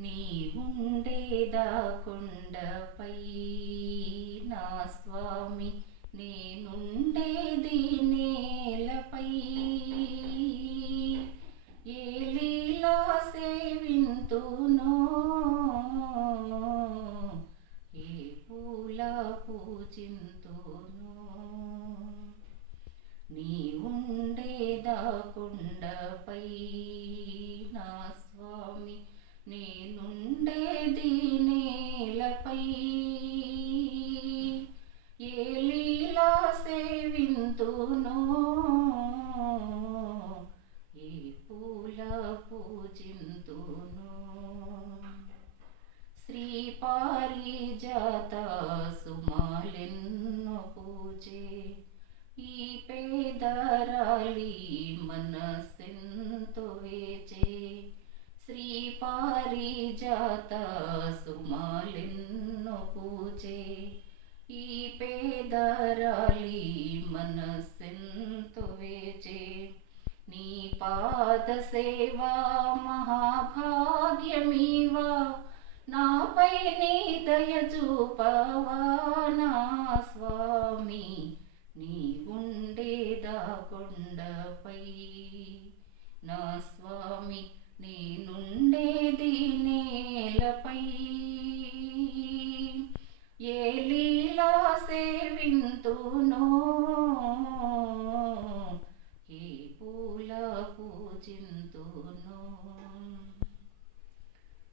నీ ఉండేదా కొండపై నా స్వామి, నేనుండేది నేలపై. ఏ లీలా సేవింతునో, ఏ పూల పూజింతునో. నీ ఉండేదా కొండపై నా స్వామి, నేనుండేది నేలపై. ఏ లీలా సేవింతునో, ఏ పూల పూజింతునో. శ్రీ పారిజాత సుమాలెన్నో పూజే ఈ పేదరాలి మనసెంతో వేచే. శ్రీ పారిజాత సుమాలెన్నో పూజే ఈ పేదరాలి మనసెంతో వేచే. నీ పాద సేవా మహాభాగ్యమీవా, నాపై నీ దయ చూపవా నా స్వామి. నీ ఉండేదా కొండపై నా స్వామి, నేనుండేది నేలపై. ఏ లీలా సేవింతునో, ఏ పూల పూజింతునో.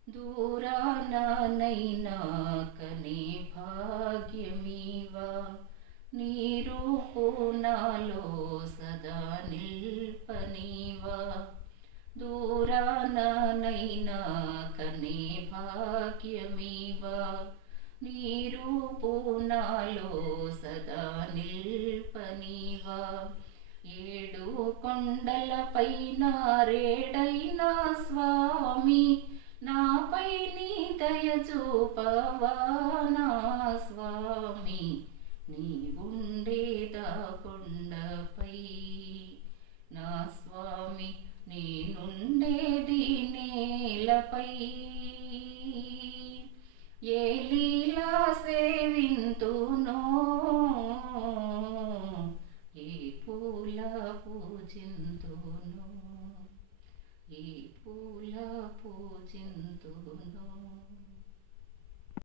దూరానైనా కనే భాగ్యమీవా, నీ రూపు నాలో సదా నిల్పనీవా. దూరానైనా కనే భాగ్యమీవా, నీ రూపు నాలో సదా నిల్పనీవా. ఏడు కొండలపైన రేడైనా స్వామి, నాపై నీ దయ చూపవా నా స్వామి. నీ ఉండేదా కొండపై నా స్వామి, నేనుండేది నేలపై. ఏ లీలా సేవింతునో, ఏ పూల పూజింతునో, ఏ పూల పూజింతునో.